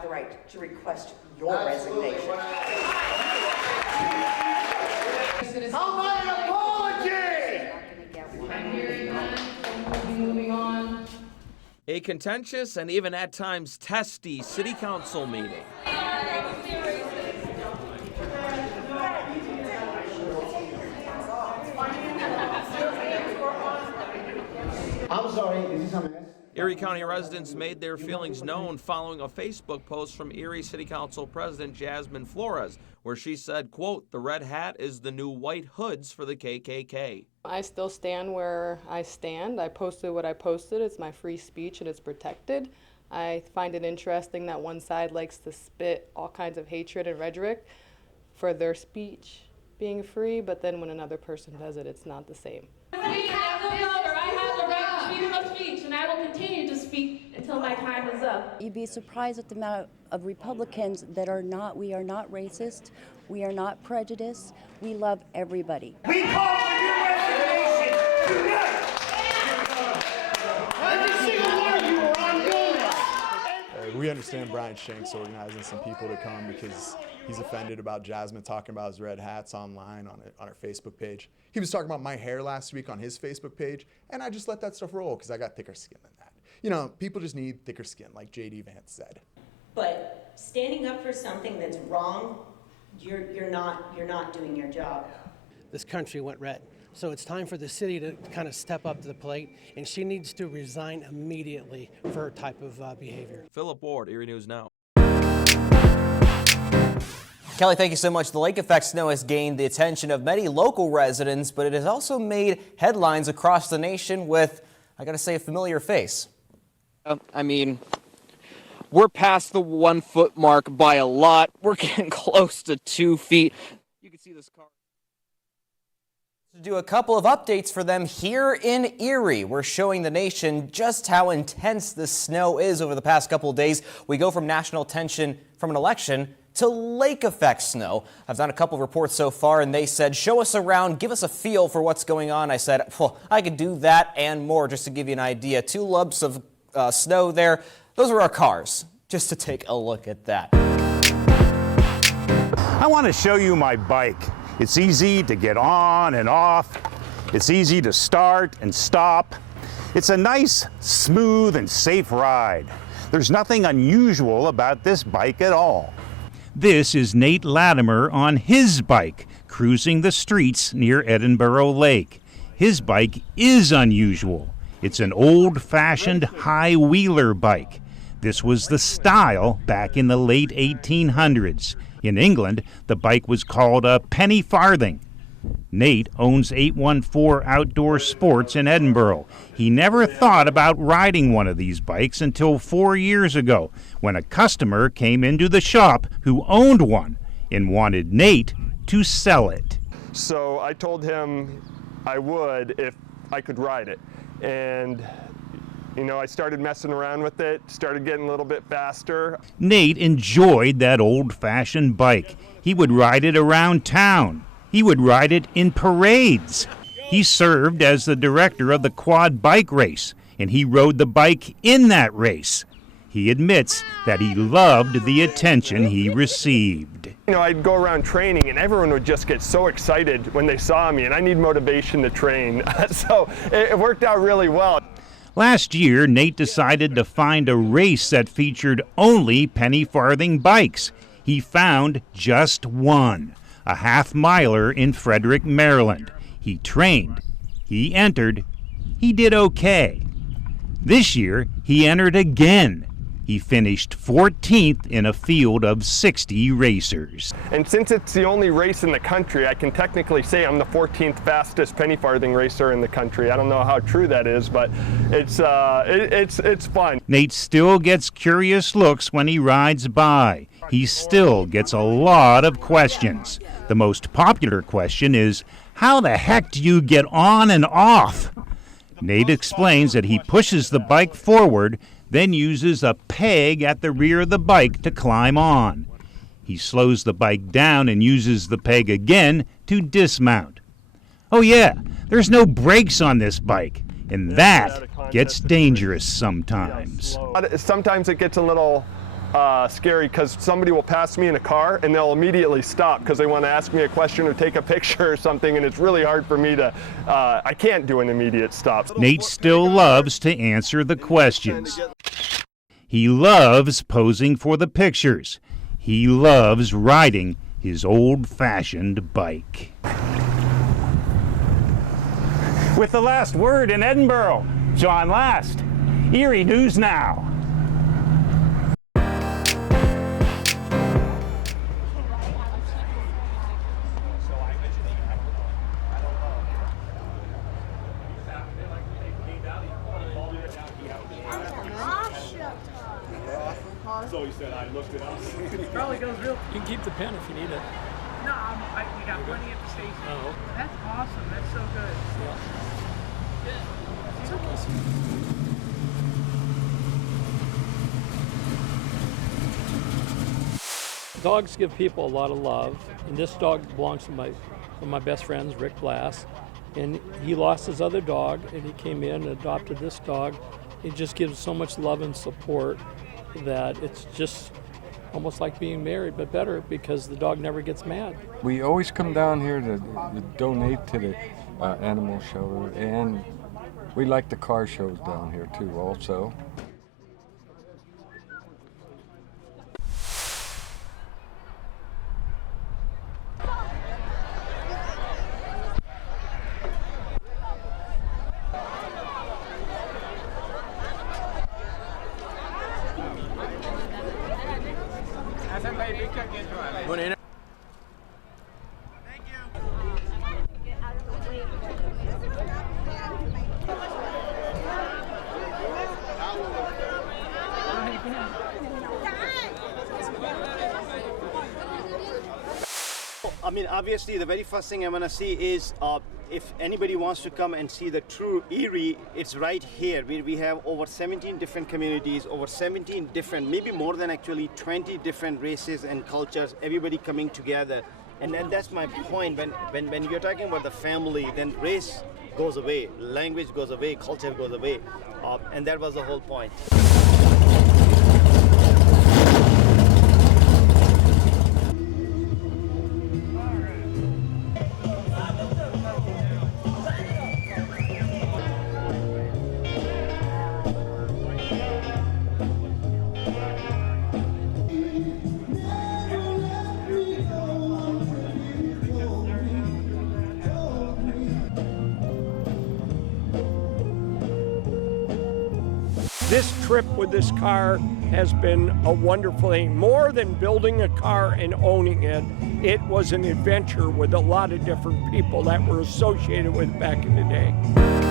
have the right to request your resignation. How about an apology? Moving on. A contentious and even at times testy city council meeting. I'm sorry, is this a mess? Erie County residents made their feelings known following a Facebook post from Erie City Council President Jasmine Flores, where she said, quote, "The red hat is the new white hoods for the KKK." I still stand where I stand. I posted what I posted. It's my free speech and it's protected. I find it interesting that one side likes to spit all kinds of hatred and rhetoric for their speech being free, but then when another person does it, it's not the same. We have the power. I have the right to freedom of speech, and I will continue to speak until my time is up. You'd be surprised at the amount of Republicans that we are not racist, we are not prejudiced, we love everybody. We call for your resignation tonight! Every single one of you are on your line! We understand Brian Shank's organizing some people to come because he's offended about Jasmine talking about his red hats online on our Facebook page. He was talking about my hair last week on his Facebook page, and I just let that stuff roll because I got thicker skin than that. You know, people just need thicker skin, like J.D. Vance said. But standing up for something that's wrong, you're not doing your job. This country went red. So it's time for the city to kind of step up to the plate, and she needs to resign immediately for her type of behavior. Philip Ward, Erie News Now. Kelly, thank you so much. The lake effect snow has gained the attention of many local residents, but it has also made headlines across the nation with, I gotta say, a familiar face. I mean, we're past the 1 foot mark by a lot. We're getting close to 2 feet. You can see this car. To do a couple of updates for them here in Erie. We're showing the nation just how intense the snow is over the past couple of days. We go from national attention from an election to lake effect snow. I've done a couple of reports so far, and they said, show us around, give us a feel for what's going on. I said, well, I could do that and more, just to give you an idea. 2 lumps of snow there. Those are our cars, just to take a look at that. I want to show you my bike. It's easy to get on and off. It's easy to start and stop. It's a nice, smooth, and safe ride. There's nothing unusual about this bike at all. This is Nate Latimer on his bike, cruising the streets near Edinburgh Lake. His bike is unusual. It's an old-fashioned high-wheeler bike. This was the style back in the late 1800s. In England, the bike was called a penny farthing. Nate owns 814 Outdoor Sports in Edinburgh. He never thought about riding one of these bikes until 4 years ago, when a customer came into the shop who owned one and wanted Nate to sell it. So I told him I would if I could ride it. And you know, I started messing around with it, started getting a little bit faster. Nate enjoyed that old-fashioned bike. He would ride it around town. He would ride it in parades. He served as the director of the quad bike race, and he rode the bike in that race. He admits that he loved the attention he received. You know, I'd go around training and everyone would just get so excited when they saw me, and I need motivation to train. So it worked out really well. Last year, Nate decided to find a race that featured only penny farthing bikes. He found just one, a half-miler in Frederick, Maryland. He trained, he entered, he did okay. This year, he entered again. He finished 14th in a field of 60 racers. And since it's the only race in the country, I can technically say I'm the 14th fastest penny farthing racer in the country. I don't know how true that is, but it's fun. Nate still gets curious looks when he rides by. He still gets a lot of questions. The most popular question is, how the heck do you get on and off? Nate explains that he pushes the bike forward, then uses a peg at the rear of the bike to climb on. He slows the bike down and uses the peg again to dismount. Oh yeah, there's no brakes on this bike, and that gets dangerous sometimes. Sometimes it gets a little scary because somebody will pass me in a car and they'll immediately stop because they want to ask me a question or take a picture or something, and it's really hard for me to, I can't do an immediate stop. Nate still loves to answer the questions. He loves posing for the pictures. He loves riding his old-fashioned bike. With the last word in Edinburgh, John Last, Erie News Now. Zoe said I looked it up. Probably goes real. You can keep the pen if you need it. No, we got plenty at the station. Oh. That's awesome. That's so good. Yeah. It's okay. Dogs give people a lot of love, and this dog belongs to one of my best friends, Rick Glass, and he lost his other dog, and he came in and adopted this dog. It just gives so much love and support that it's just almost like being married, but better because the dog never gets mad. We always come down here to donate to the animal shelter, and we like the car shows down here too also. I mean, obviously, the very first thing I'm going to see is if anybody wants to come and see the true Erie, it's right here. We have over 17 different communities, over 17 different, maybe more than actually 20 different races and cultures, everybody coming together. And then that's my point. When you're talking about the family, then race goes away, language goes away, culture goes away. And that was the whole point. This trip with this car has been a wonderful thing. More than building a car and owning it, it was an adventure with a lot of different people that were associated with back in the day.